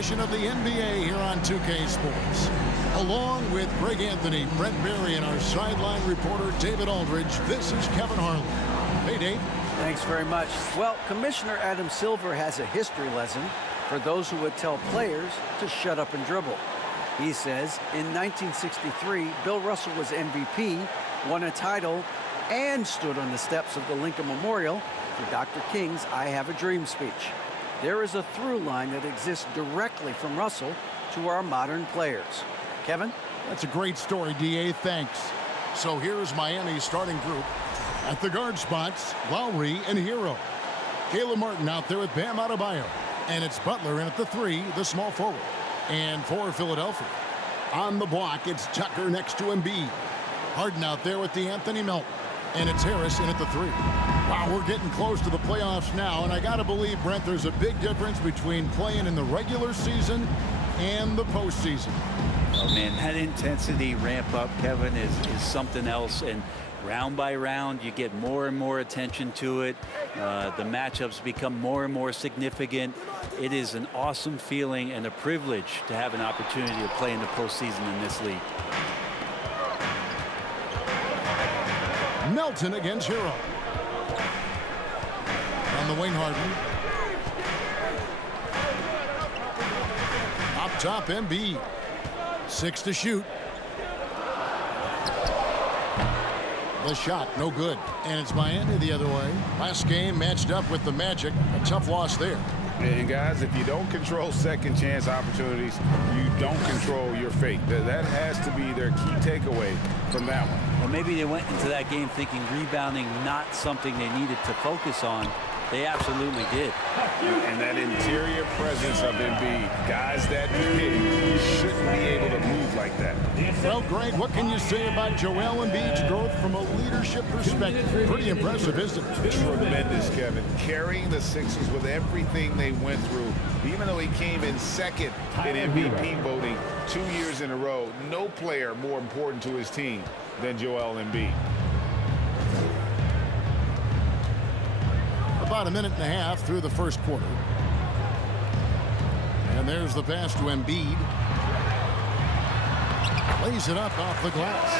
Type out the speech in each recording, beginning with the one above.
edition of the NBA here on 2K Sports. Along with Greg Anthony, Brent Barry, and our sideline reporter David Aldridge, this is Kevin Harlan. Hey, Dave. Thanks very much. Well, Commissioner Adam Silver has a history lesson for those who would tell players to shut up and dribble. He says in 1963, Bill Russell was MVP, won a title, and stood on the steps of the Lincoln Memorial for Dr. King's I Have a Dream speech. There is a through line that exists directly from Russell to our modern players. Kevin? That's a great story, D.A. Thanks. So here's Miami's starting group. At the guard spots, Lowry and Hero. Caleb Martin out there with Bam Adebayo. And it's Butler in at the 3, the small forward. And for Philadelphia, on the block, it's Tucker next to Embiid. Harden out there with DeAnthony Melton. And it's Harris in at the 3. Wow, we're getting close to the playoffs now, and I got to believe, Brent, there's a big difference between playing in the regular season and the postseason. Oh, man, that intensity ramp up, Kevin, is something else. And round by round, you get more and more attention to it. The matchups become more and more significant. It is an awesome feeling and a privilege to have an opportunity to play in the postseason in this league. Melton against Hero. On the wing, Harden. Up top, Embiid. 6 to shoot. The shot, no good. And it's Miami the other way. Last game matched up with the Magic. A tough loss there. And guys, if you don't control second chance opportunities, you don't control your fate. That has to be their key takeaway from that one. Well, maybe they went into that game thinking rebounding not something they needed to focus on. They absolutely did. And that interior presence of Embiid, guys that big, shouldn't be able to move like that. Well, Greg, what can you say about Joel Embiid's growth from a leadership perspective? Pretty impressive, isn't it? Tremendous, Kevin. Carrying the Sixers with everything they went through, even though he came in second in MVP voting 2 years in a row, no player more important to his team than Joel Embiid. About a minute and a half through the first quarter. And there's the pass to Embiid. Lays it up off the glass.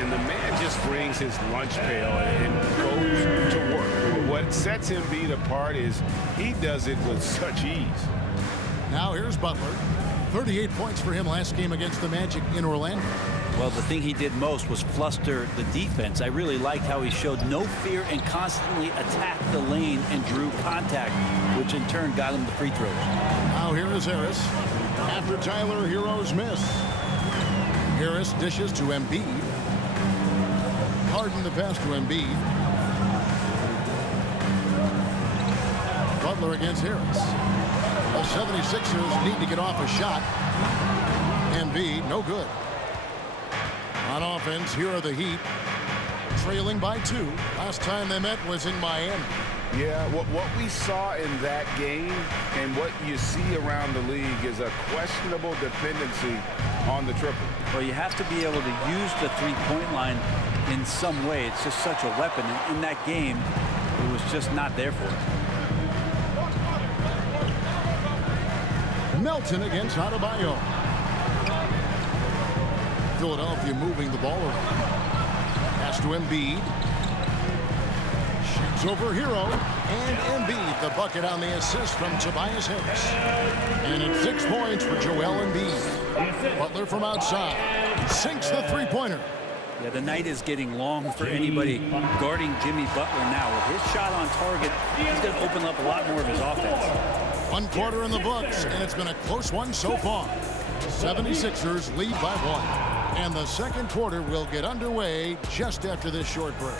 And the man just brings his lunch pail and goes to work. What sets Embiid apart is he does it with such ease. Now here's Butler. 38 points for him last game against the Magic in Orlando. Well, the thing he did most was fluster the defense. I really liked how he showed no fear and constantly attacked the lane and drew contact, which in turn got him the free throws. Now here is Harris. After Tyler Hero's miss. Harris dishes to Embiid. Harden the pass to Embiid. Butler against Harris. The 76ers need to get off a shot. Embiid, no good. On offense, here are the Heat, trailing by 2. Last time they met was in Miami. Yeah, what we saw in that game and what you see around the league is a questionable dependency on the triple. Well, you have to be able to use the three-point line in some way. It's just such a weapon. And in that game, it was just not there for him. Melton against Adebayo. Philadelphia moving the ball around. Pass to Embiid. Shoots over Hero. And Embiid, the bucket on the assist from Tobias Harris. And it's 6 points for Joel Embiid. Butler from outside. Sinks the three-pointer. Yeah, the night is getting long for anybody guarding Jimmy Butler now. With his shot on target, he's going to open up a lot more of his offense. 1 quarter in the books, and it's been a close one so far. 76ers lead by 1. And the second quarter will get underway just after this short break.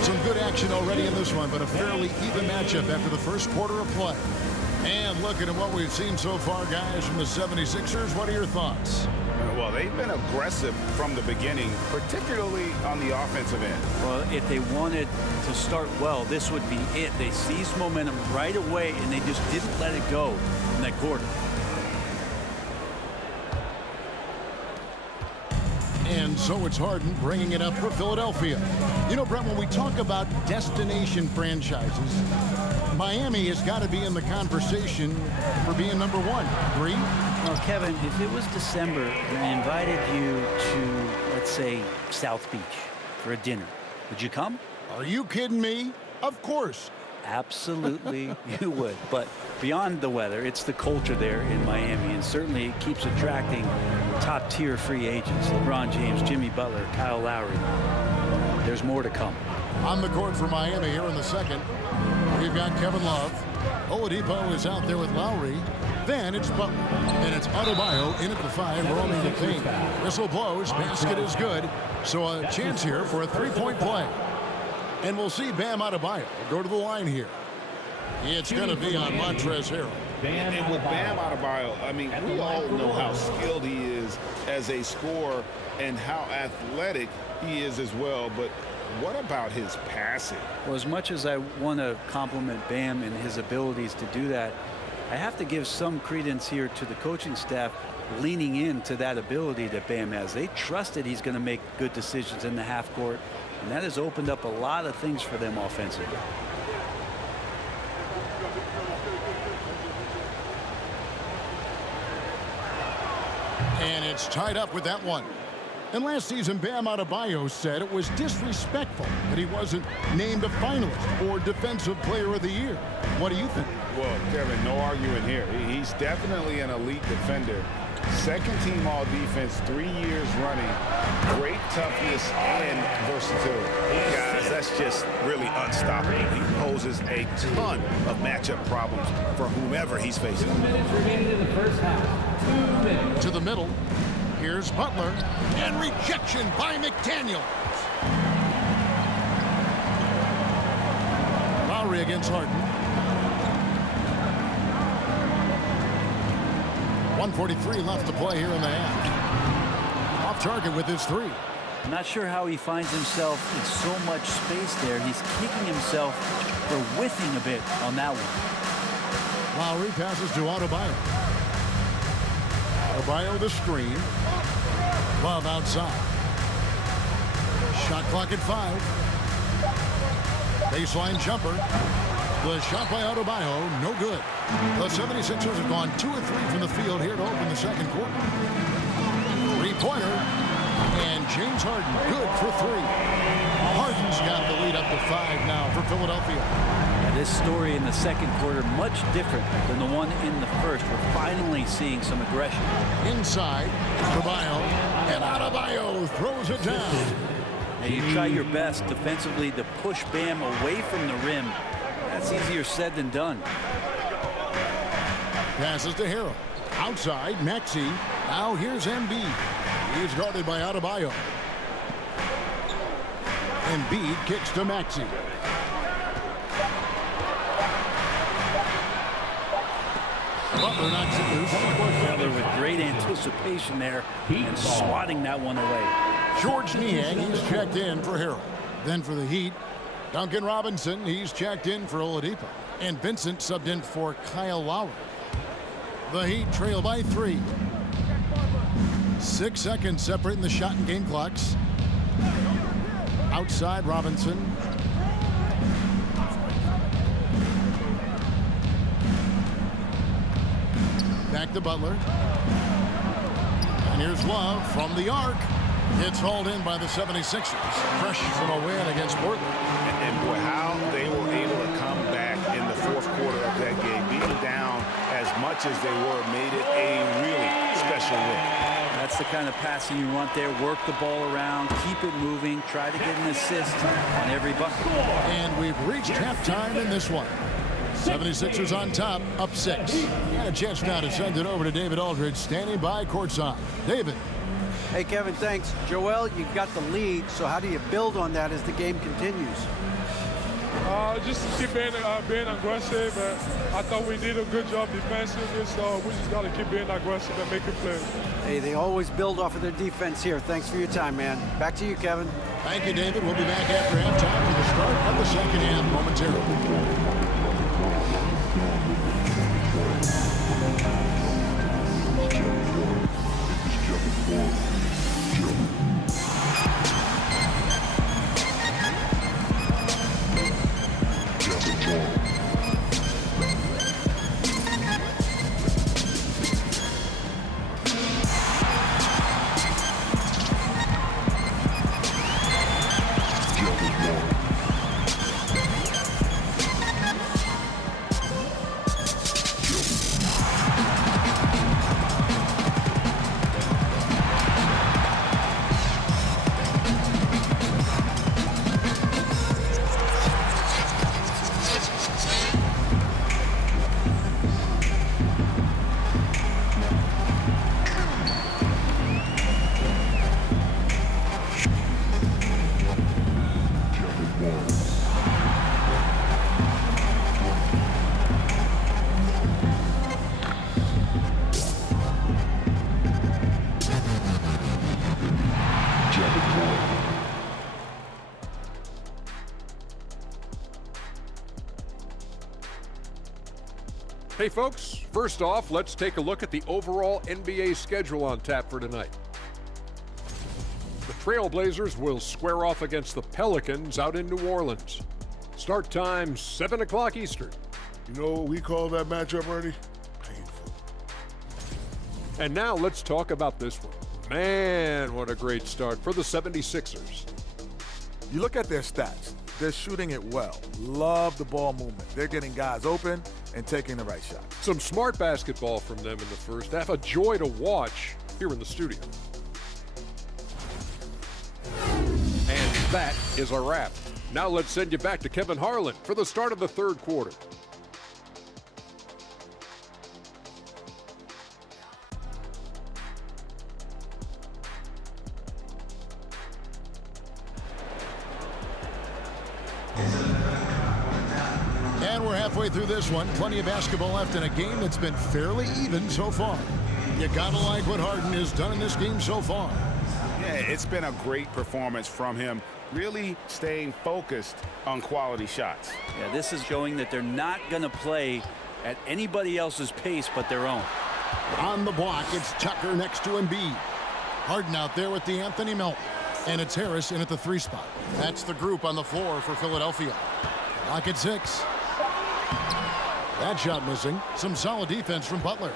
Some good action already in this one, but a fairly even matchup after the first quarter of play. And looking at what we've seen so far, guys, from the 76ers, what are your thoughts? Well, they've been aggressive from the beginning, particularly on the offensive end. Well, if they wanted to start well, this would be it. They seized momentum right away, and they just didn't let it go in that quarter. And so it's Harden bringing it up for Philadelphia. You know, Brett, when we talk about destination franchises, Miami has got to be in the conversation for being number one. Agree? Well, Kevin, if it was December and I invited you to, let's say, South Beach for a dinner, would you come? Are you kidding me? Of course. Absolutely, you would. But beyond the weather, it's the culture there in Miami, and certainly it keeps attracting top-tier free agents. LeBron James, Jimmy Butler, Kyle Lowry. There's more to come. On the court for Miami here in the second, we've got Kevin Love. Oladipo is out there with Lowry. Then it's Butler, and it's Adebayo in at the 5, roaming the paint. Whistle blows, basket is good, so a chance here for a three-point play. And we'll see Bam Adebayo go to the line here. It's going to be on Montrezl Harrell. And with Bam Adebayo, I mean, we all know how skilled he is as a scorer and how athletic he is as well. But what about his passing? Well, as much as I want to compliment Bam and his abilities to do that, I have to give some credence here to the coaching staff leaning into that ability that Bam has. They trusted he's going to make good decisions in the half court, and that has opened up a lot of things for them offensively. And it's tied up with that one. And last season, Bam Adebayo said it was disrespectful that he wasn't named a finalist for Defensive Player of the Year. What do you think? Well, Kevin, no arguing here. He's definitely an elite defender. Second team all defense, 3 years running. Great toughness and versatility. Guys, that's just really unstoppable. He poses a ton of matchup problems for whomever he's facing. 2 minutes remaining in the first half. 2 minutes. To the middle. Here's Butler. And rejection by McDaniel. Lowry against Harden. 1:43 left to play here in the half. Off target with his three. I'm not sure how he finds himself in so much space there. He's kicking himself for whiffing a bit on that one. Lowry passes to Adebayo. Adebayo the screen. Love outside. Shot clock at 5. Baseline jumper. The shot by Adebayo, no good. The 76ers have gone 2 of 3 from the field here to open the second quarter. Three-pointer. And James Harden, good for 3. Harden's got the lead up to 5 now for Philadelphia. And this story in the second quarter, much different than the one in the first. We're finally seeing some aggression. Inside, Adebayo, and Adebayo throws it down. And you try your best defensively to push Bam away from the rim. That's easier said than done. Passes to Harrell. Outside, Maxey. Now here's Embiid. He's guarded by Adebayo. Embiid kicks to Maxey. Butler knocks it loose. Butler with great anticipation there and swatting that one away. George Niang, he's checked in for Harrell. Then for the Heat, Duncan Robinson, he's checked in for Oladipo. And Vincent subbed in for Kyle Lowry. The Heat trail by 3. 6 seconds separating the shot and game clocks. Outside, Robinson. Back to Butler. And here's Love from the arc. It's hauled in by the 76ers. Fresh from a win against Portland. And boy, how they were able to come back in the fourth quarter of that game. Being down as much as they were made it a really special win. That's the kind of passing you want there. Work the ball around, keep it moving, try to get an assist on every bucket. And we've reached halftime in this one. 76ers on top, up 6. And a chance now to send it over to David Aldridge, standing by courtside. David. Hey, Kevin, thanks. Joel, you've got the lead, so how do you build on that as the game continues? Just keep being aggressive. I thought we did a good job defensively, so we just got to keep being aggressive and making plays. Hey, they always build off of their defense here. Thanks for your time, man. Back to you, Kevin. Thank you, David. We'll be back after halftime for the start of the second half momentarily. Hey folks, first off, let's take a look at the overall NBA schedule on tap for tonight. The Trailblazers will square off against the Pelicans out in New Orleans. Start time 7 o'clock Eastern. You know what we call that matchup, Ernie? Painful. And now let's talk about this one. Man, what a great start for the 76ers. You look at their stats. They're shooting it well. Love the ball movement. They're getting guys open and taking the right shot. Some smart basketball from them in the first half. A joy to watch here in the studio. And that is a wrap. Now let's send you back to Kevin Harlan for the start of the third quarter. And we're halfway through this one. Plenty of basketball left in a game that's been fairly even so far. You gotta like what Harden has done in this game so far. Yeah, it's been a great performance from him, really staying focused on quality shots. Yeah, this is showing that they're not going to play at anybody else's pace but their own. On the block, it's Tucker next to Embiid. Harden out there with the Anthony Melton. And it's Harris in at the 3 spot. That's the group on the floor for Philadelphia. Clock at 6. That shot missing. Some solid defense from Butler.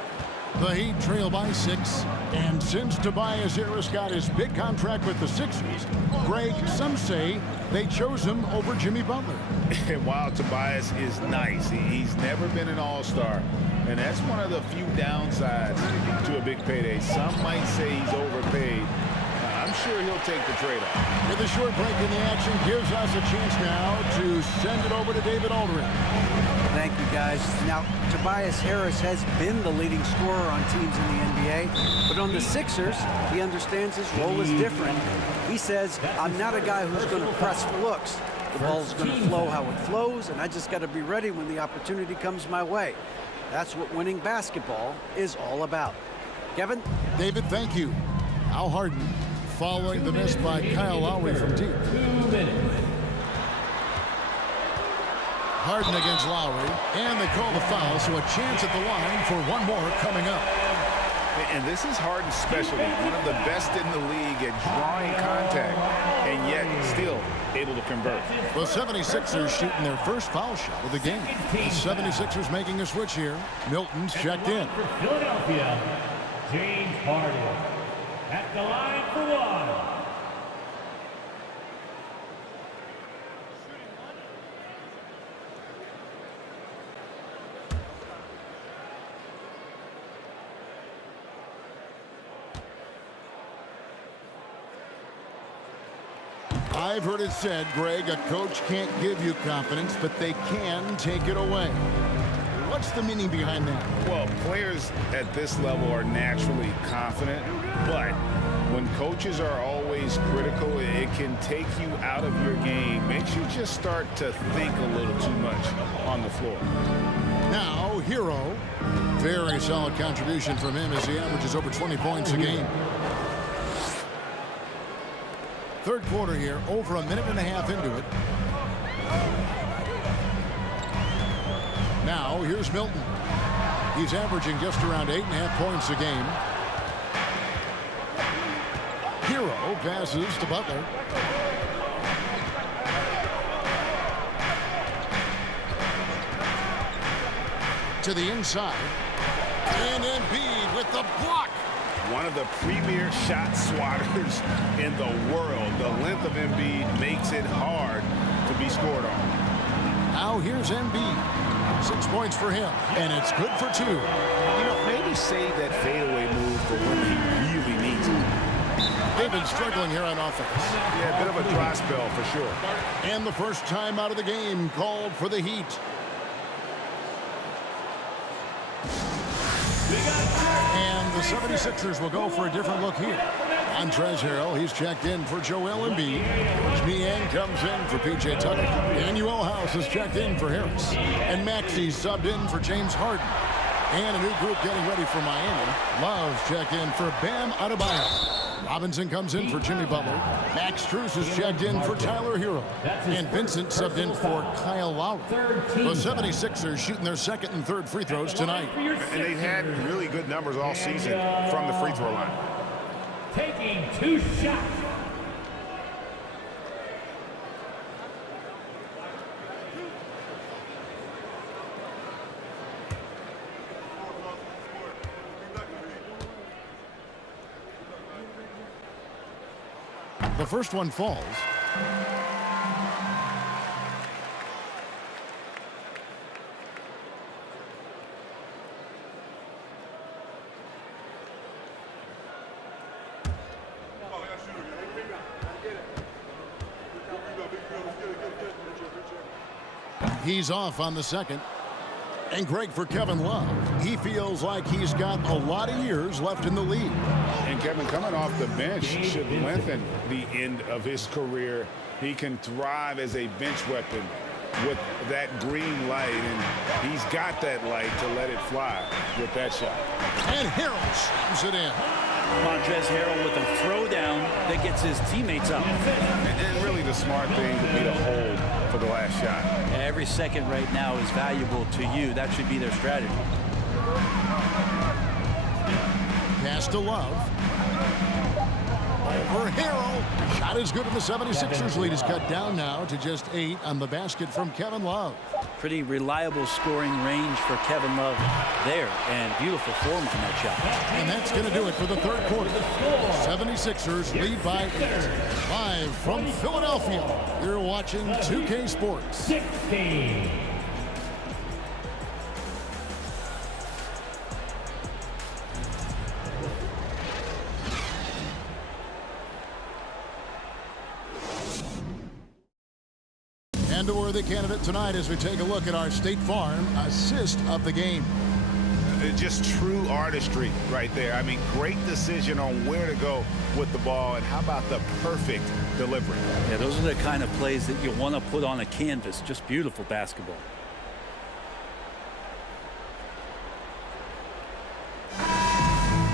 The Heat trail by 6. And since Tobias Harris got his big contract with the Sixers, Greg, some say they chose him over Jimmy Butler. And while Tobias is nice, he's never been an all-star. And that's one of the few downsides to a big payday. Some might say he's overpaid. I'm sure he'll take the trade-off. With a short break in the action, gives us a chance now to send it over to David Aldridge. Thank you, guys. Now, Tobias Harris has been the leading scorer on teams in the NBA, but on the Sixers, he understands his role is different. He says, I'm not a guy who's going to press for looks. The ball's going to flow how it flows, and I just got to be ready when the opportunity comes my way. That's what winning basketball is all about. Kevin? David, thank you. Al Harden following the miss by Kyle Lowry from deep. 2 minutes. Harden against Lowry, and they call the foul, so a chance at the line for one more coming up. And this is Harden's specialty, one of the best in the league at drawing contact, and yet still able to convert. The 76ers shooting their first foul shot of the game. The 76ers making a switch here. Milton's checked in. For Philadelphia, James Harden at the line for 1. I've heard it said, Greg, a coach can't give you confidence, but they can take it away. What's the meaning behind that? Well, players at this level are naturally confident, but when coaches are always critical, it can take you out of your game. Makes you just start to think a little too much on the floor. Now, Hero. Very solid contribution from him as he averages over 20 points a game. Third quarter here, over a minute and a half into it. Now, here's Milton. He's averaging just around 8.5 points a game. Hero passes to Butler. To the inside. And Embiid with the block. One of the premier shot swatters in the world. The length of Embiid makes it hard to be scored on. Now here's Embiid. 6 points for him, and it's good for 2. You know, maybe save that fadeaway move for when he really needs it. They've been struggling here on offense. Yeah, a bit of a dry spell for sure. And the first time out of the game called for the Heat. And the 76ers will go for a different look here. Montrezl Harrell, he's checked in for Joel Embiid. Niang comes in for P.J. Tucker. Daniel House is checked in for Harris. And Maxey subbed in for James Harden. And a new group getting ready for Miami. Love's checked in for Bam Adebayo. Robinson comes in for Jimmy Butler. Max Strus is checked in for Tyler Hero. And Vincent subbed in for Kyle Lowry. The 76ers shooting their second and third free throws tonight. And they've had really good numbers all season from the free throw line. Taking 2 shots. The first one falls. He's off on the second. And Greg, for Kevin Love, he feels like he's got a lot of years left in the league. And Kevin, coming off the bench should lengthen the end of his career. He can thrive as a bench weapon with that green light, and he's got that light to let it fly with that shot. And Harrell slams it in. Montrezl Harrell with a throwdown that gets his teammates up. And really the smart thing would be to hold for the last shot. Every second right now is valuable to you. That should be their strategy. Pass to Love. Over Harrell. Shot is good, and the 76ers lead is cut down now to just 8 on the basket from Kevin Love. Pretty reliable scoring range for Kevin Love there, and beautiful form on that shot. And that's going to do it for the third quarter. 76ers lead by 8. Live from Philadelphia, you're watching 2K Sports. 16. And a worthy candidate tonight as we take a look at our State Farm assist of the game. Just true artistry right there. I mean, great decision on where to go with the ball, and how about the perfect delivery? Yeah, those are the kind of plays that you want to put on a canvas. Just beautiful basketball.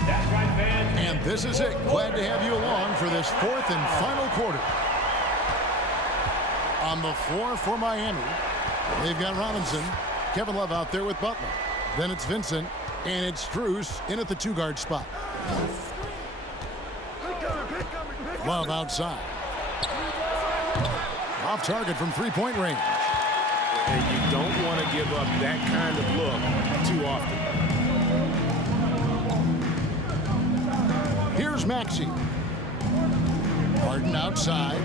That's right, fans. And this is it. Glad to have you along for this fourth and final quarter. On the floor for Miami, they've got Robinson, Kevin Love out there with Butler. Then it's Vincent, and it's Strus in at the 2-guard spot. Love outside. Off target from three-point range. And you don't want to give up that kind of look too often. Here's Maxey. Harden outside.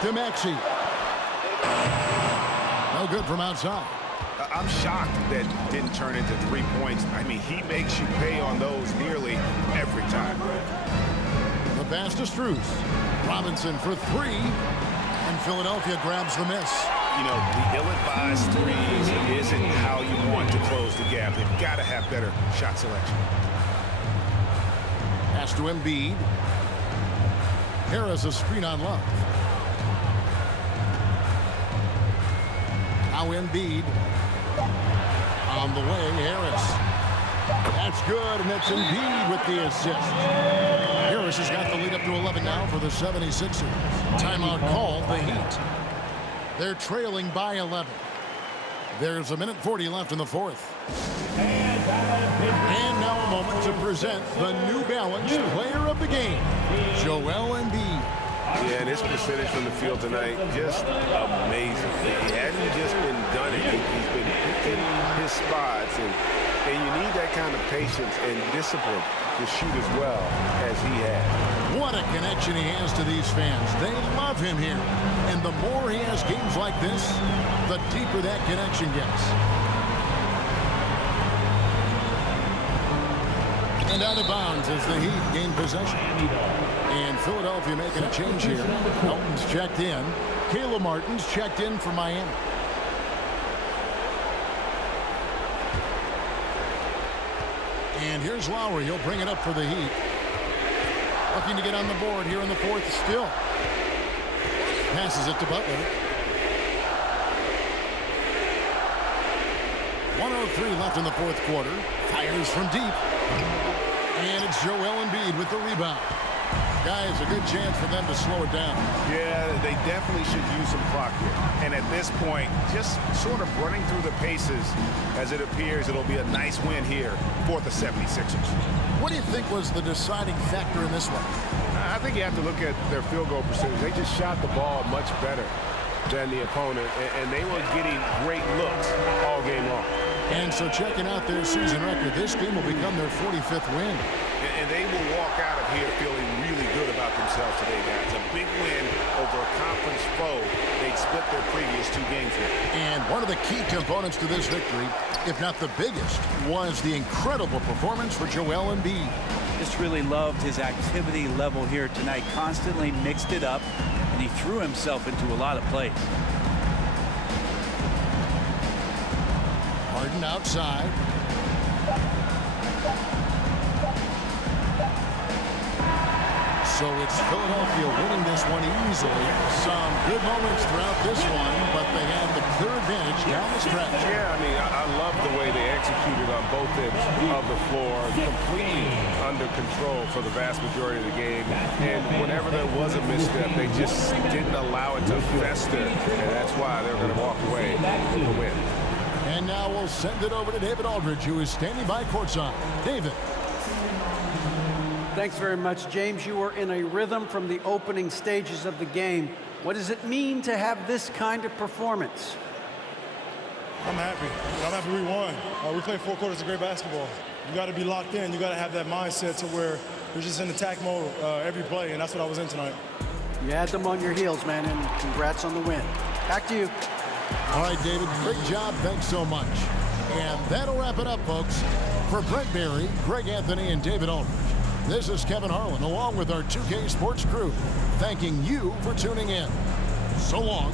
To Maxey. No good from outside. I'm shocked that didn't turn into 3 points. I mean, he makes you pay on those nearly every time. The pass to Strus. Robinson for 3. And Philadelphia grabs the miss. You know, the ill-advised threes isn't how you want to close the gap. They've got to have better shot selection. Pass to Embiid. Harris a screen on Love. Now Embiid on the way. Harris. That's good, and that's Embiid with the assist. Harris has got the lead up to 11 now for the 76ers. Timeout called, the Heat. They're trailing by 11. There's 1:40 left in the fourth. And now a moment to present the New Balance player of the game, Joel Embiid. Yeah, and his percentage from the field tonight, just amazing. He hadn't just been done it. He's been picking his spots, and you need that kind of patience and discipline to shoot as well as he has. What a connection he has to these fans. They love him here. And the more he has games like this, the deeper that connection gets. And out of bounds as the Heat gain possession. And Philadelphia making a change here. Melton's checked in. Caleb Martin's checked in for Miami. And here's Lowry. He'll bring it up for the Heat. Looking to get on the board here in the fourth still. Passes it to Butler. 1:03 left in the fourth quarter. Fires from deep. And it's Joel Embiid with the rebound. Guys, a good chance for them to slow it down. Yeah, they definitely should use some clock here. And at this point, just sort of running through the paces as it appears it'll be a nice win here for the 76ers. What do you think was the deciding factor in this one? I think you have to look at their field goal percentage. They just shot the ball much better than the opponent, and they were getting great looks all game long. And so checking out their season record, this game will become their 45th win. And they will walk out of here feeling really good about themselves today, guys. A big win over a conference foe they'd split their previous 2 games with. And one of the key components to this victory, if not the biggest, was the incredible performance for Joel Embiid. Just really loved his activity level here tonight. Constantly mixed it up, and he threw himself into a lot of plays. Harden outside. So it's Philadelphia winning this one easily. Some good moments throughout this one, but they have the clear advantage down the stretch. Yeah, I mean, I love the way they executed on both ends of the floor, completely under control for the vast majority of the game. And whenever there was a misstep, they just didn't allow it to fester, and that's why they're going to walk away with the win. And now we'll send it over to David Aldridge, who is standing by courtside. David. Thanks very much, James. You were in a rhythm from the opening stages of the game. What does it mean to have this kind of performance? I'm happy. I'm happy we won. We played 4 quarters of great basketball. You got to be locked in. You got to have that mindset to where you're just in attack mode every play, and that's what I was in tonight. You had them on your heels, man, and congrats on the win. Back to you. All right, David, great job. Thanks so much. And that'll wrap it up, folks. For Brent Barry, Greg Anthony, and David Aldridge, this is Kevin Harlan, along with our 2K Sports crew, thanking you for tuning in. So long.